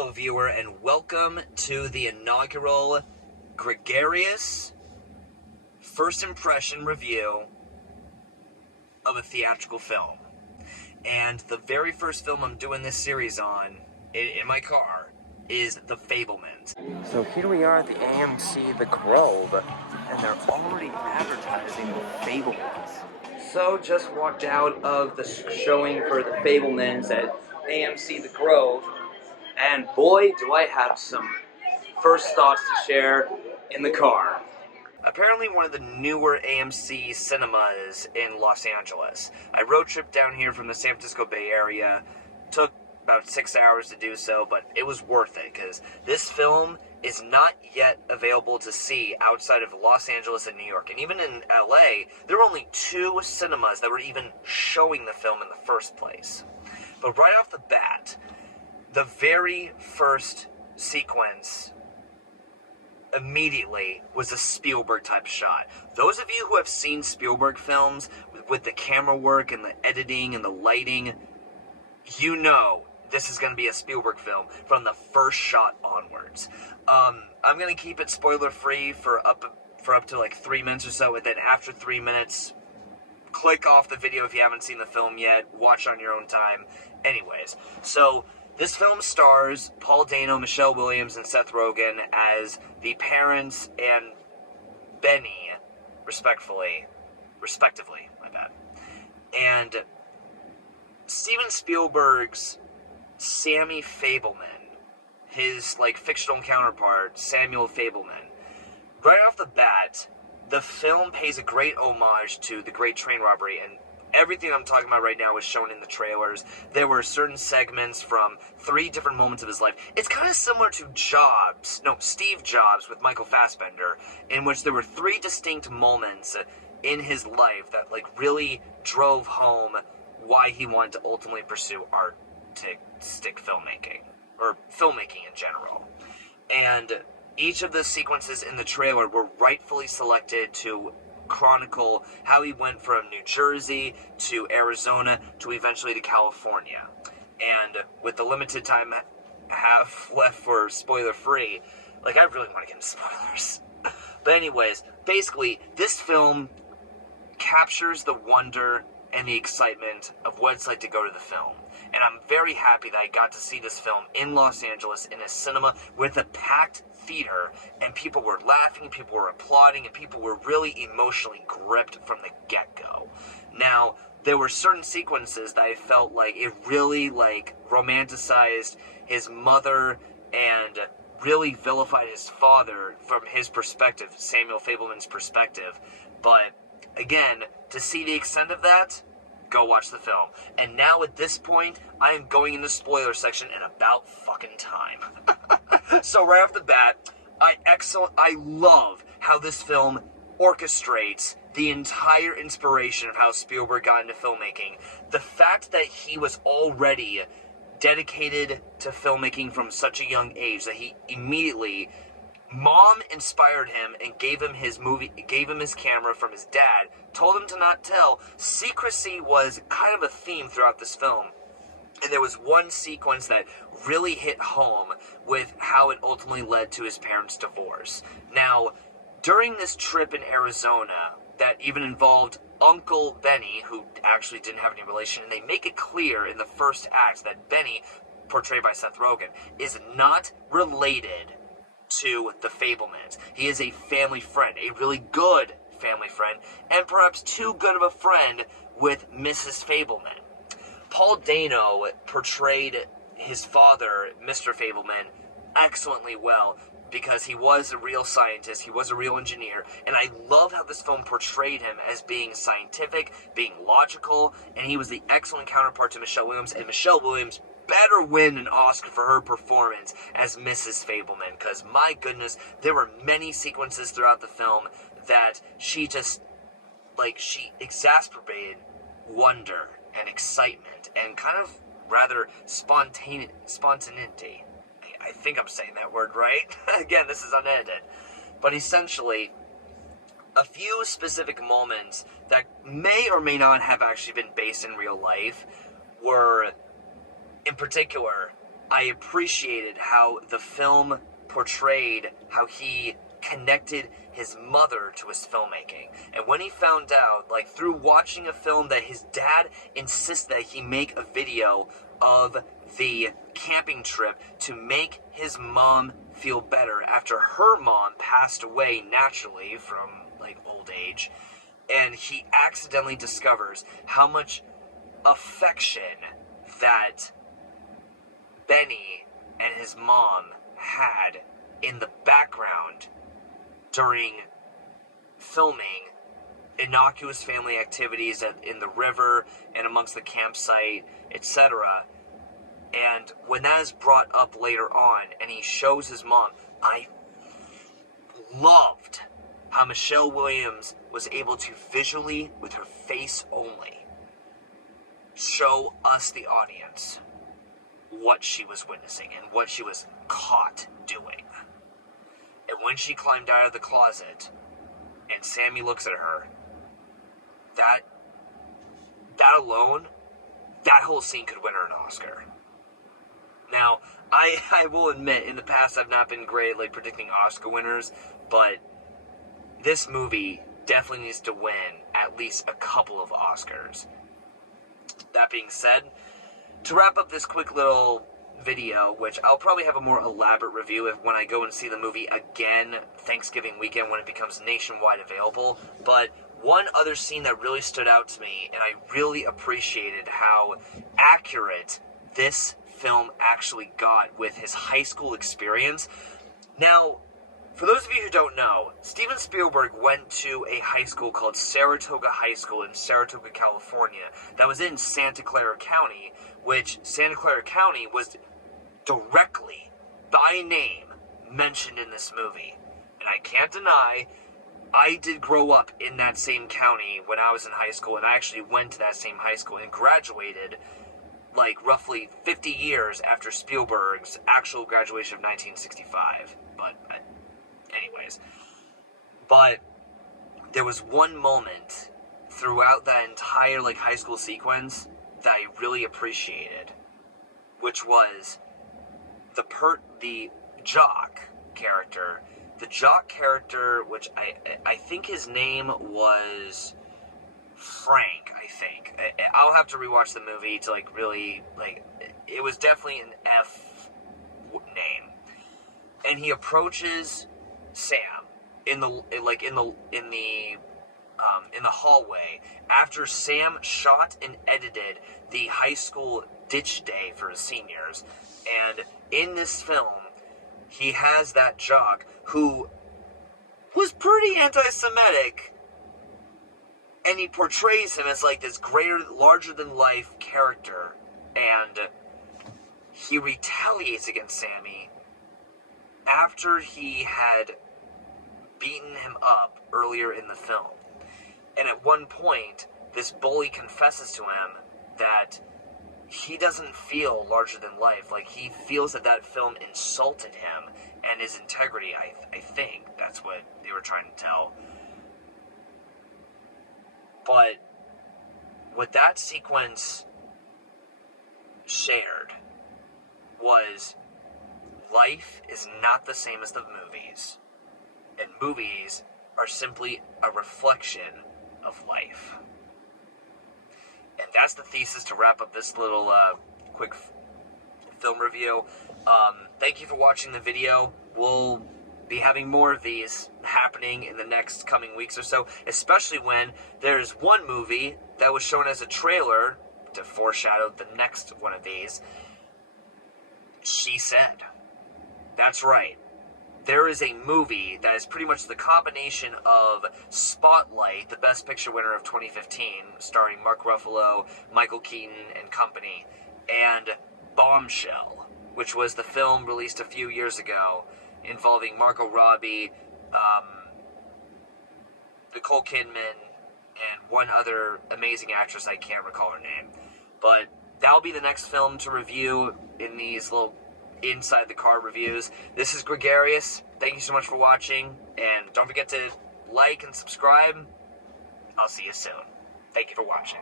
Hello, viewer, and welcome to the inaugural Gregarious first impression review of a theatrical film. And the very first film I'm doing this series on, in my car, is The Fabelmans. So here we are at the AMC The Grove, and they're already advertising The Fabelmans. So just walked out of the showing for The Fabelmans at AMC The Grove, and boy, do I have some first thoughts to share in the car. Apparently one of the newer AMC cinemas in Los Angeles. I road tripped down here from the San Francisco Bay Area. Took about 6 hours to do so, but it was worth it, because this film is not yet available to see outside of Los Angeles and New York. And even in LA, there were only 2 cinemas that were even showing the film in the first place. But right off the bat, the very first sequence immediately was a Spielberg type shot. Those of you who have seen Spielberg films with the camera work and the editing and the lighting, you know this is going to be a Spielberg film from the first shot onwards. I'm going to keep it spoiler free for up to like 3 minutes or so, and then after 3 minutes, click off the video if you haven't seen the film yet. Watch on your own time. Anyways, so this film stars Paul Dano, Michelle Williams, and Seth Rogen as the parents and Benny, respectively, my bad. And Steven Spielberg's Sammy Fabelman, his fictional counterpart, Samuel Fabelman. Right off the bat, the film pays a great homage to the Great Train Robbery, and everything I'm talking about right now is shown in the trailers. There were certain segments from 3 different moments of his life. It's kind of similar to Steve Jobs with Michael Fassbender, in which there were 3 distinct moments in his life that really drove home why he wanted to ultimately pursue artistic filmmaking, or filmmaking in general. And each of the sequences in the trailer were rightfully selected to chronicle how he went from New Jersey to Arizona to eventually to California. And with the limited time I have left for spoiler free, I really want to get into spoilers. But anyways, basically, this film captures the wonder and the excitement of what it's like to go to the film. And I'm very happy that I got to see this film in Los Angeles in a cinema with a packed theater, and people were laughing, people were applauding, and people were really emotionally gripped from the get-go. Now, there were certain sequences that I felt it really romanticized his mother and really vilified his father from his perspective, Samuel Fabelman's perspective. But again, to see the extent of that, go watch the film. And now at this point, I am going in the spoiler section in about fucking time. So right off the bat, I love how this film orchestrates the entire inspiration of how Spielberg got into filmmaking. The fact that he was already dedicated to filmmaking from such a young age that he immediately, Mom inspired him and gave him his camera from his dad, told him to not tell. Secrecy was kind of a theme throughout this film. And there was one sequence that really hit home with how it ultimately led to his parents' divorce. Now, during this trip in Arizona, that even involved Uncle Benny, who actually didn't have any relation, and they make it clear in the first act that Benny, portrayed by Seth Rogen, is not related to the Fabelmans. He is a family friend, a really good family friend, and perhaps too good of a friend with Mrs. Fabelman. Paul Dano portrayed his father, Mr. Fabelman, excellently well, because he was a real scientist, he was a real engineer, and I love how this film portrayed him as being scientific, being logical, and he was the excellent counterpart to Michelle Williams, and Michelle Williams better win an Oscar for her performance as Mrs. Fabelman, because my goodness, there were many sequences throughout the film that she just, she exacerbated wonder and excitement and kind of rather spontaneity. I think I'm saying that word right. Again, this is unedited. But essentially, a few specific moments that may or may not have actually been based in real life were, in particular, I appreciated how the film portrayed how he connected his mother to his filmmaking. And when he found out, like through watching a film, that his dad insisted that he make a video of the camping trip to make his mom feel better after her mom passed away naturally from like old age, and he accidentally discovers how much affection that Benny and his mom had in the background during filming innocuous family activities in the river and amongst the campsite, etc. And when that is brought up later on and he shows his mom, I loved how Michelle Williams was able to visually, with her face only, show us, the audience, what she was witnessing and what she was caught doing. And when she climbed out of the closet and Sammy looks at her, that alone, that whole scene could win her an Oscar. Now, I will admit, in the past I've not been great at like predicting Oscar winners, but this movie definitely needs to win at least a couple of Oscars. That being said, to wrap up this quick little video, which I'll probably have a more elaborate review when I go and see the movie again Thanksgiving weekend when it becomes nationwide available, but one other scene that really stood out to me, and I really appreciated how accurate this film actually got with his high school experience. Now, for those of you who don't know, Steven Spielberg went to a high school called Saratoga High School in Saratoga, California, that was in Santa Clara County, which Santa Clara County was directly, by name, mentioned in this movie. And I can't deny, I did grow up in that same county when I was in high school, and I actually went to that same high school and graduated like roughly 50 years after Spielberg's actual graduation of 1965. But there was one moment throughout that entire like high school sequence that I really appreciated, which was the Jock character. The Jock character, which I think his name was Frank, I think. I'll have to rewatch the movie to like really like. It was definitely an F name, and he approaches Sam in the hallway after Sam shot and edited the high school ditch day for his seniors, and in this film he has that Jock who was pretty anti-Semitic, and he portrays him as like this greater, larger-than-life character, and he retaliates against Sammy after he had beaten him up earlier in the film. And at one point, this bully confesses to him that he doesn't feel larger than life. Like, he feels that film insulted him and his integrity. I think that's what they were trying to tell. But what that sequence shared was life is not the same as the movies. And movies are simply a reflection of life. And that's the thesis to wrap up this little quick film review. Thank you for watching the video. We'll be having more of these happening in the next coming weeks or so, especially when there's one movie that was shown as a trailer to foreshadow the next one of these. She Said. That's right. There is a movie that is pretty much the combination of Spotlight, the Best Picture winner of 2015, starring Mark Ruffalo, Michael Keaton, and company, and Bombshell, which was the film released a few years ago involving Margot Robbie, Nicole Kidman, and one other amazing actress, I can't recall her name. But that'll be the next film to review in these little Inside the Car reviews. This is Gregarious. Thank you so much for watching, and don't forget to like and subscribe. I'll see you soon. Thank you for watching.